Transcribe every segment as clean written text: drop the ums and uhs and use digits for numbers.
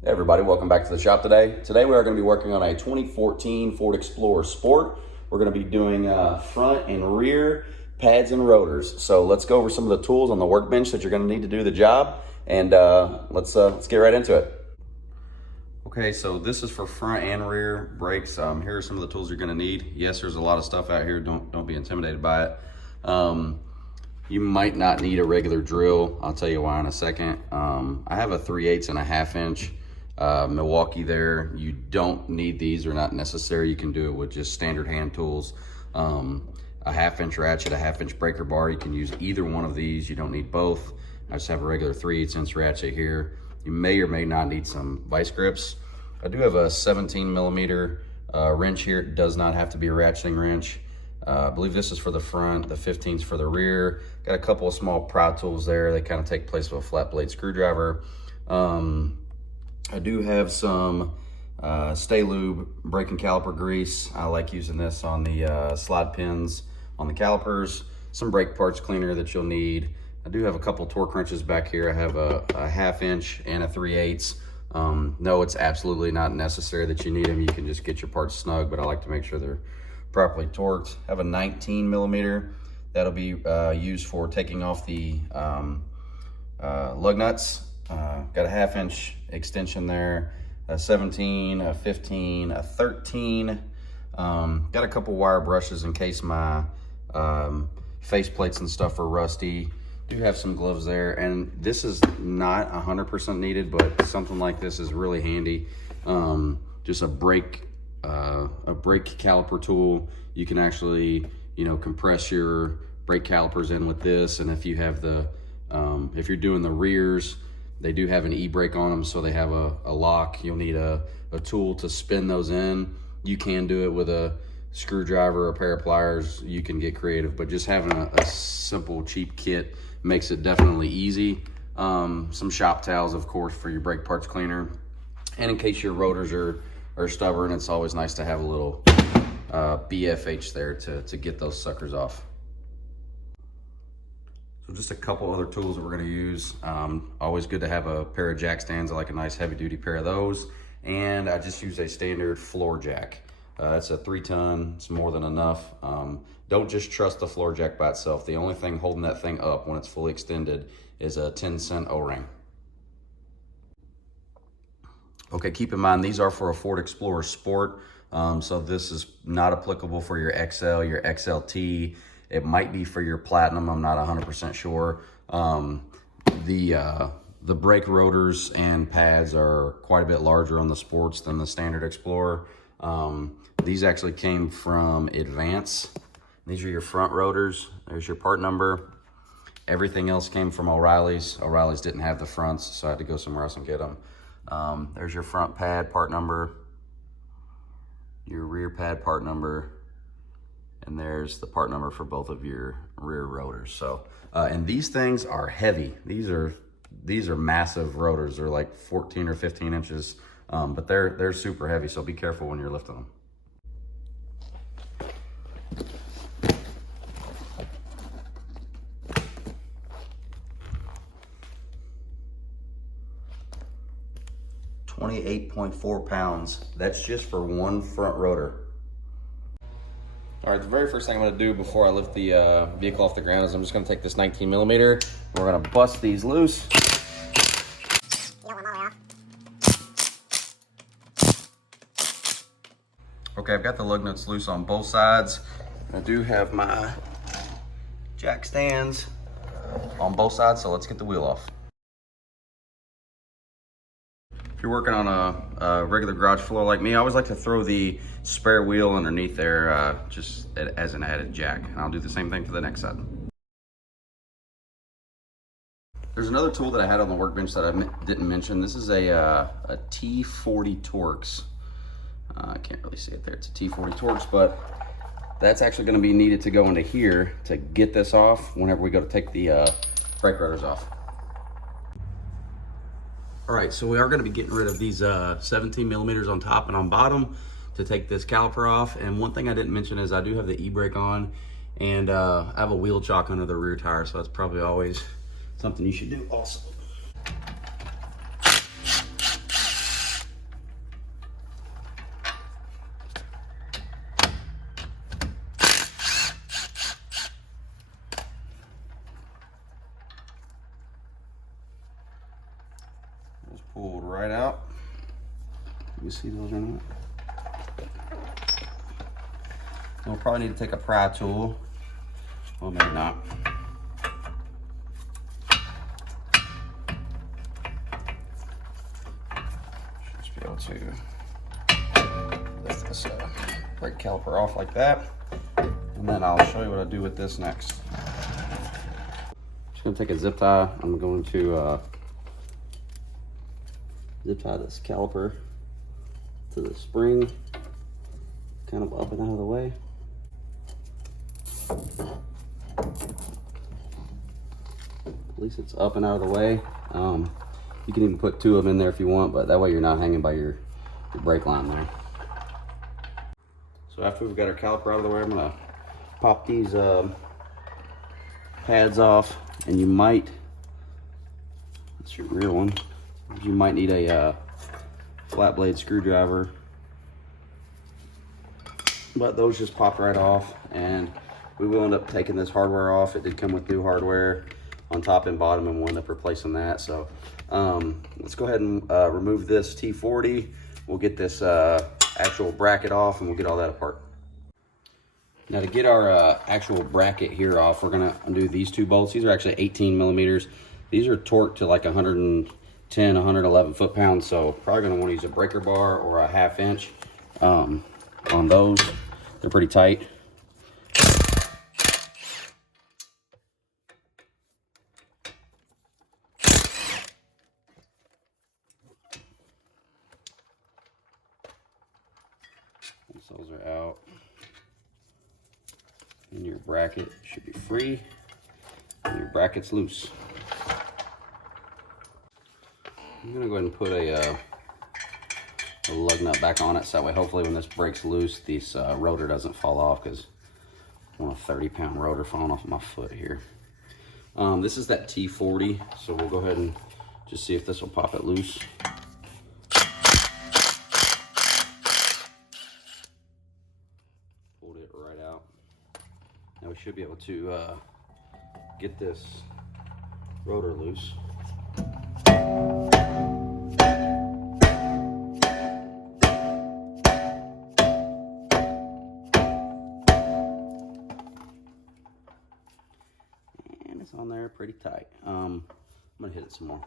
Hey everybody, welcome back to the shop today. Today we are going to be working on a 2014 Ford Explorer Sport. We're going to be doing front and rear pads and rotors. So let's go over some of the tools on the workbench that you're going to need to do the job, and let's get right into it. Okay, so this is for front and rear brakes. Here are some of the tools you're going to need. Yes, there's a lot of stuff out here. Don't be intimidated by it. You might not need a regular drill. I'll tell you why in a second. I have a 3/8 and a 1/2 inch Milwaukee there. You don't need these, they're not necessary. You can do it with just standard hand tools. A 1/2 inch ratchet, a 1/2 inch breaker bar. You can use either one of these. You don't need both. I just have a regular 3/8 inch ratchet here. You may or may not need some vice grips. I do have a 17 millimeter wrench here. It does not have to be a ratcheting wrench. I believe this is for the front, the 15's for the rear. Got a couple of small prow tools there. They kind of take place of a flat blade screwdriver. I do have some Stay Lube brake and caliper grease. I like using this on the slide pins on the calipers. Some brake parts cleaner that you'll need. I do have a couple torque wrenches back here. I have a 1/2 inch and a 3/8. No, it's absolutely not necessary that you need them. You can just get your parts snug, but I like to make sure they're properly torqued. I have a 19 millimeter that'll be used for taking off the lug nuts. Got a 1/2 inch extension there, a 17, a 15, a 13. Got a couple wire brushes in case my face plates and stuff are rusty. Do have some gloves there, and this is not 100% needed, but something like this is really handy. Just a brake caliper tool. You can actually, compress your brake calipers in with this. And if you have if you're doing the rears, they do have an e-brake on them, so they have a lock. You'll need a tool to spin those in. You can do it with a screwdriver or a pair of pliers. You can get creative, but just having a simple, cheap kit makes it definitely easy. Some shop towels, of course, for your brake parts cleaner. And in case your rotors are stubborn, it's always nice to have a little BFH there to get those suckers off. So just a couple other tools that we're going to use. Always good to have a pair of jack stands. I like a nice heavy duty pair of those. And I just use a standard floor jack. It's a 3-ton, it's more than enough. Don't just trust the floor jack by itself. The only thing holding that thing up when it's fully extended is a 10-cent O-ring. Okay, keep in mind, these are for a Ford Explorer Sport. So this is not applicable for your XL, your XLT. It might be for your Platinum, I'm not 100% sure. The brake rotors and pads are quite a bit larger on the Sports than the standard Explorer. These actually came from Advance. These are your front rotors. There's your part number. Everything else came from O'Reilly's. O'Reilly's didn't have the fronts, so I had to go somewhere else and get them. There's your front pad part number, your rear pad part number, and there's the part number for both of your rear rotors. So, and these things are heavy. These are massive rotors. They're like 14 or 15 inches, but they're super heavy. So be careful when you're lifting them. $28.4 pounds. That's just for one front rotor. All right, the very first thing I'm gonna do before I lift the vehicle off the ground is I'm just gonna take this 19 millimeter. We're gonna bust these loose. Okay, I've got the lug nuts loose on both sides. I do have my jack stands on both sides, so let's get the wheel off. If you're working on a regular garage floor like me, I always like to throw the spare wheel underneath there just as an added jack. And I'll do the same thing for the next side. There's another tool that I had on the workbench that I didn't mention. This is a T40 Torx. I can't really see it there. It's a T40 Torx, but that's actually going to be needed to go into here to get this off whenever we go to take the brake rotors off. All right, so we are going to be getting rid of these 17 millimeters on top and on bottom to take this caliper off. And one thing I didn't mention is I do have the e-brake on, and I have a wheel chock under the rear tire, so that's probably always something you should do also. pulled right out. You see those or not? We'll probably need to take a pry tool. Well, maybe not. Should just be able to lift this brake caliper off like that. And then I'll show you what I do with this next. Just gonna take a zip tie. I'm going to zip tie this caliper to the spring, kind of up and out of the way. At least it's up and out of the way. You can even put 2 of them in there if you want, but that way you're not hanging by your brake line there. So after we've got our caliper out of the way, I'm gonna pop these pads off, and you might, that's your rear one, you might need a flat blade screwdriver, but those just pop right off, and we will end up taking this hardware off. It did come with new hardware on top and bottom, and we'll end up replacing that. So let's go ahead and remove this T40. We'll get this actual bracket off, and we'll get all that apart. Now to get our actual bracket here off, we're gonna undo these 2 bolts. These are actually 18 millimeters. These are torqued to like 110, 111 foot-pounds, so probably gonna wanna use a breaker bar or a 1/2 inch on those. They're pretty tight. Once those are out, and your bracket should be free, and your bracket's loose. I'm gonna go ahead and put a lug nut back on it, so that way hopefully when this breaks loose, this rotor doesn't fall off, because I want a 30-pound rotor falling off my foot here. This is that T40, so we'll go ahead and just see if this will pop it loose. Pulled it right out. Now we should be able to get this rotor loose. And it's on there pretty tight. I'm gonna hit it some more.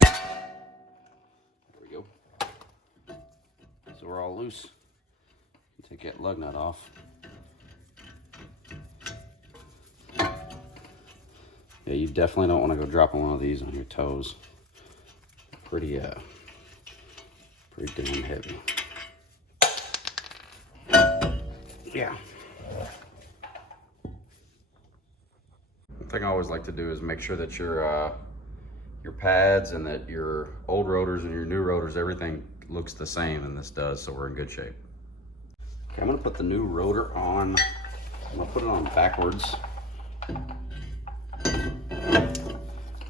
There we go. So we're all loose. Take that lug nut off. Yeah, you definitely don't want to go dropping one of these on your toes. Pretty damn heavy. Yeah. The thing I always like to do is make sure that your pads and that your old rotors and your new rotors, everything looks the same, and this does, so we're in good shape. Okay, I'm gonna put the new rotor on. I'm gonna put it on backwards.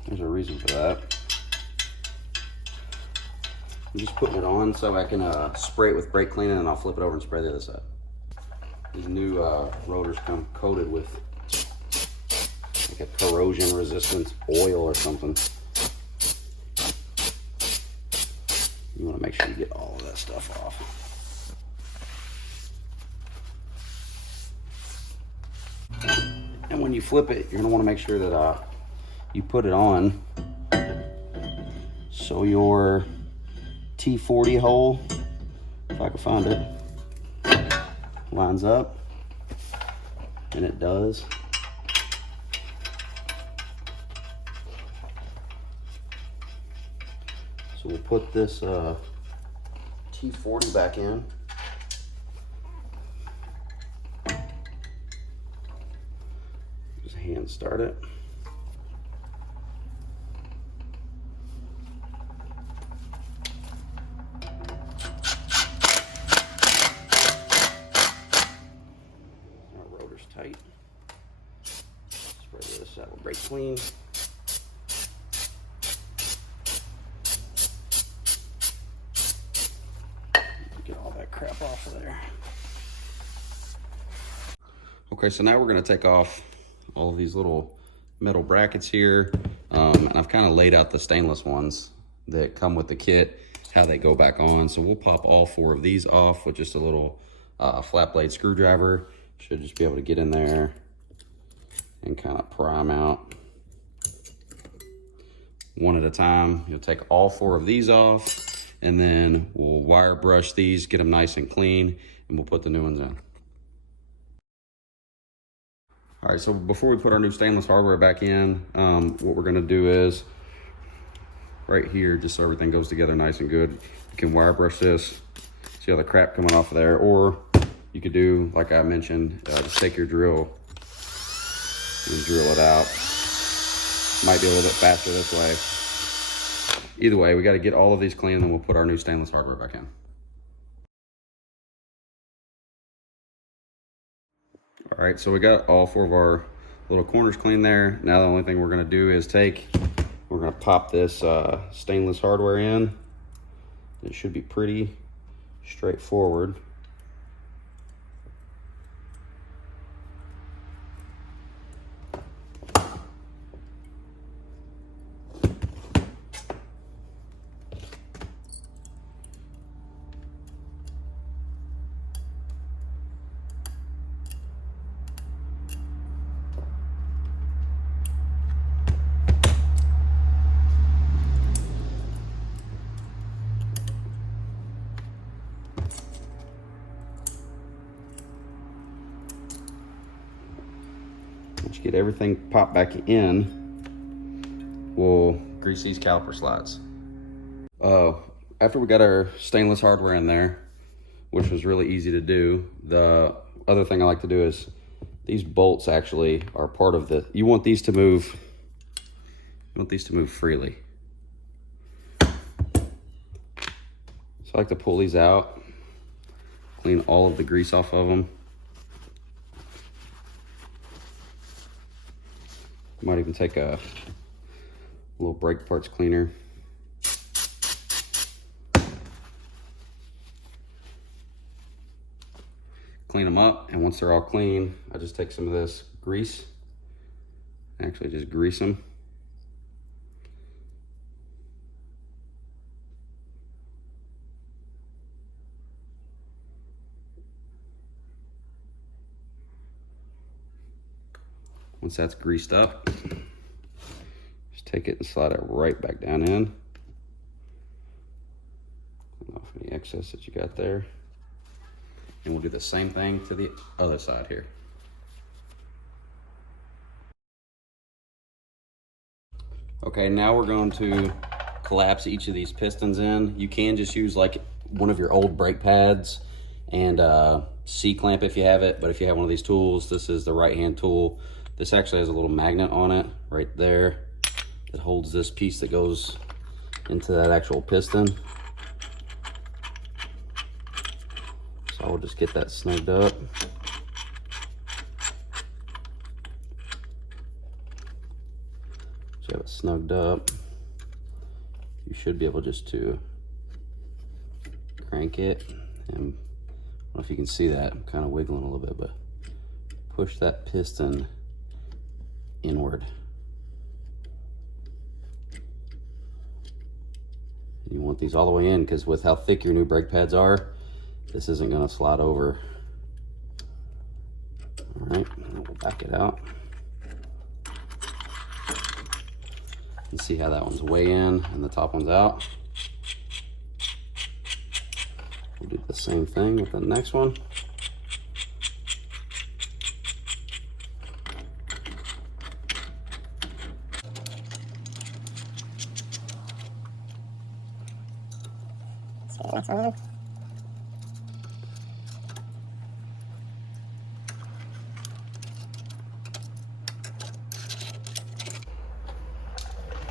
There's a reason for that. I'm just putting it on so I can spray it with brake cleaner, and then I'll flip it over and spray the other side. These new rotors come coated with like a corrosion resistant oil or something. You want to make sure you get all of that stuff off. And when you flip it, you're going to want to make sure that you put it on so your T40 hole, if I can find it, lines up, and it does. So we'll put this T40 back in. Just hand start it. Our rotor's tight. Spray this out with brake clean. Get all that crap off of there. Okay, so now we're going to take off all of these little metal brackets here, and I've kind of laid out the stainless ones that come with the kit, how they go back on. So we'll pop all 4 of these off with just a little flat blade screwdriver. Should just be able to get in there and kind of pry them out one at a time. You'll take all 4 of these off, and then we'll wire brush these, get them nice and clean, and we'll put the new ones in. All right, so before we put our new stainless hardware back in, what we're gonna do is, right here, just so everything goes together nice and good, you can wire brush this. See all the crap coming off of there, or you could do, like I mentioned, just take your drill and drill it out. Might be a little bit faster this way. Either way, we got to get all of these clean, and then we'll put our new stainless hardware back in. All right, so we got all 4 of our little corners clean there. Now the only thing we're going to do is we're going to pop this stainless hardware in. It should be pretty straightforward. Once you get everything popped back in, we'll grease these caliper slides. After we got our stainless hardware in there, which was really easy to do, the other thing I like to do is these bolts actually are part of the, you want these to move freely. So I like to pull these out, clean all of the grease off of them. Might even take a little brake parts cleaner. Clean them up, and once they're all clean, I just take some of this grease, actually just grease them. Once that's greased up, just take it and slide it right back down in. Clean off any excess that you got there. And we'll do the same thing to the other side here. Okay, now we're going to collapse each of these pistons in. You can just use like one of your old brake pads and C-clamp if you have it, but if you have one of these tools, this is the right-hand tool. This actually has a little magnet on it right there that holds this piece that goes into that actual piston. So I'll just get that snugged up. So you have it snugged up, you should be able just to crank it, and I don't know if you can see that, I'm kind of wiggling a little bit, but push that piston inward. You want these all the way in, because with how thick your new brake pads are, this isn't going to slide over. All right, we'll back it out. You see how that one's way in and the top one's out. We'll do the same thing with the next one. That's all.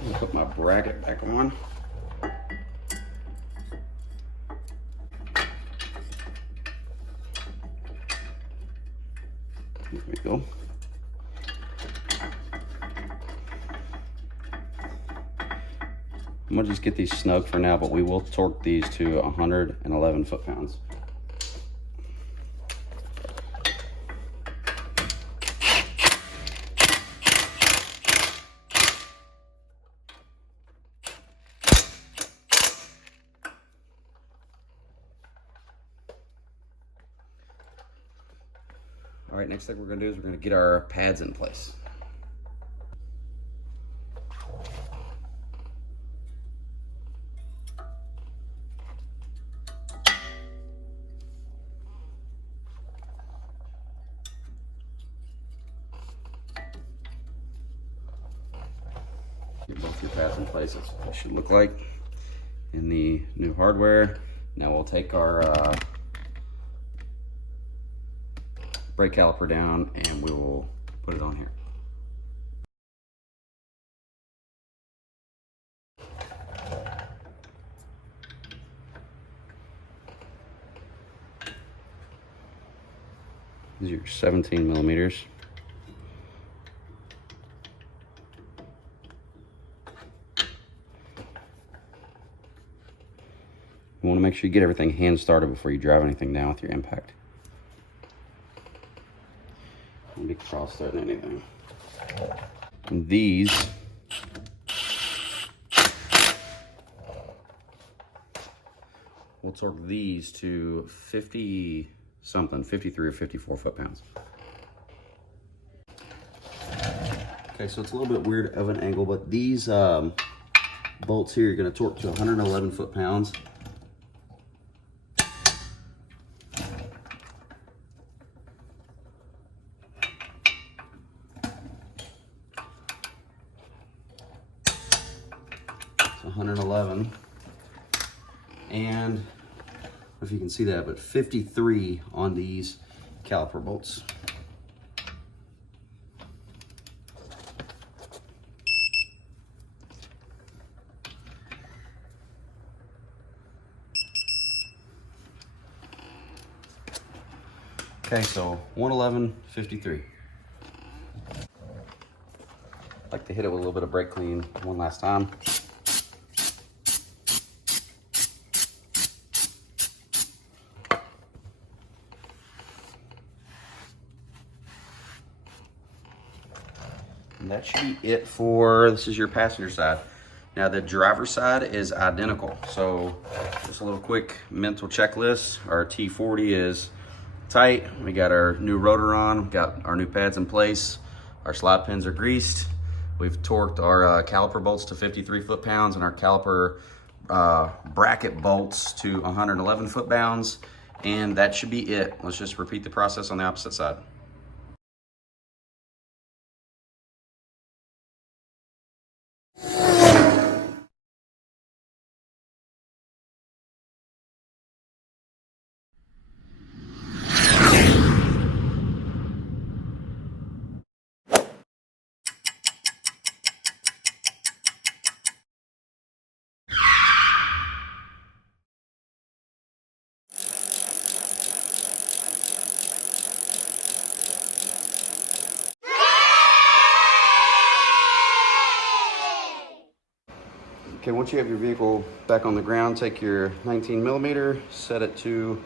I'll put my bracket back on. There we go. I'm gonna just get these snug for now, but we will torque these to 111 foot-pounds. All right, next thing we're gonna do is we're gonna get our pads in place. Get both your pads in place. That's what it should look like in the new hardware. Now we'll take our brake caliper down and we will put it on here. These are your 17 millimeters. You want to make sure you get everything hand started before you drive anything down with your impact. Don't be cross-threading anything. And these we'll torque these to 50 something, 53 or 54 foot-pounds. Okay, so it's a little bit weird of an angle, but these bolts here are going to torque to 111 foot-pounds. It's 111, and I don't know if you can see that, but 53 on these caliper bolts. Okay, so 111, 53. I'd like to hit it with a little bit of brake clean one last time. And that should be it for, this is your passenger side. Now the driver's side is identical. So just a little quick mental checklist. Our T40 is tight. We got our new rotor on, we got our new pads in place. Our slide pins are greased. We've torqued our caliper bolts to 53 foot-pounds and our caliper bracket bolts to 111 foot-pounds. And that should be it. Let's just repeat the process on the opposite side. Okay, once you have your vehicle back on the ground, take your 19 millimeter, set it to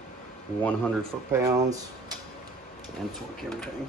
100 foot-pounds, and torque everything.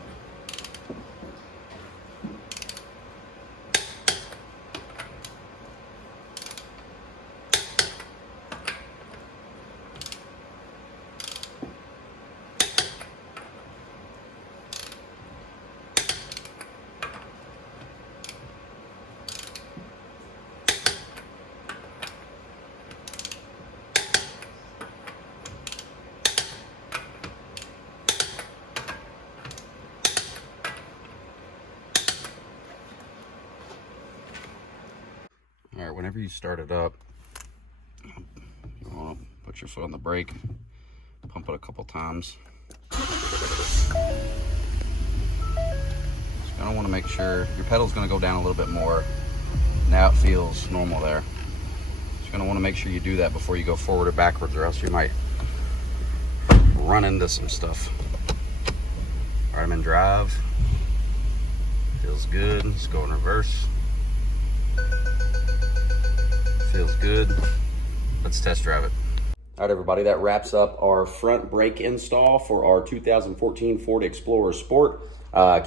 All right, whenever you start it up, you want to put your foot on the brake, pump it a couple times. Just gonna want to make sure your pedal's gonna go down a little bit more. Now it feels normal there. Just gonna want to make sure you do that before you go forward or backwards, or else you might run into some stuff. All right, I'm in drive. Feels good. Let's go in reverse. Feels good. Let's test drive it. All right, everybody, that wraps up our front brake install for our 2014 Ford Explorer Sport.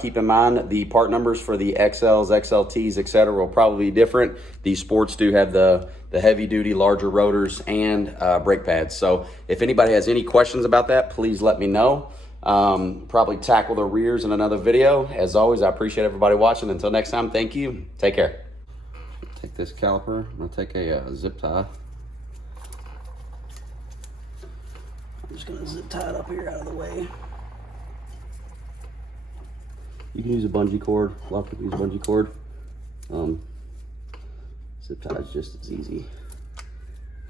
Keep in mind the part numbers for the XLs, XLTs, etc. will probably be different. These Sports do have the heavy duty, larger rotors and brake pads. So if anybody has any questions about that, please let me know. Probably tackle the rears in another video. As always, I appreciate everybody watching. Until next time, thank you. Take care. Take this caliper. I'm gonna take a zip tie. I'm just gonna zip tie it up here out of the way. You can use a bungee cord. A lot of people use a bungee cord. Zip tie is just as easy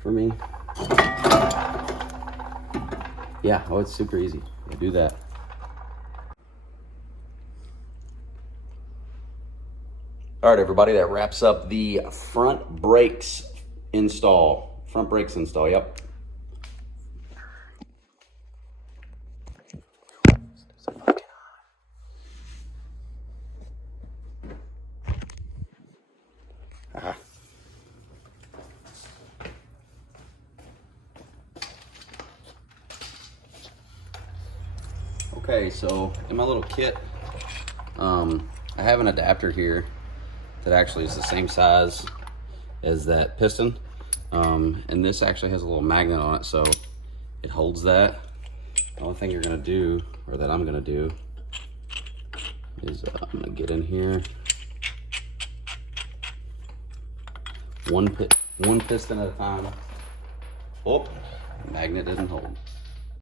for me. Yeah, oh, it's super easy. Yeah, do that. All right, everybody, that wraps up the front brakes install. Front brakes install, yep. Okay, so in my little kit, I have an adapter here that actually is the same size as that piston. And this actually has a little magnet on it, so it holds that. The only thing you're gonna do, or that I'm gonna do, is I'm gonna get in here. One piston at a time. Oh, the magnet didn't hold.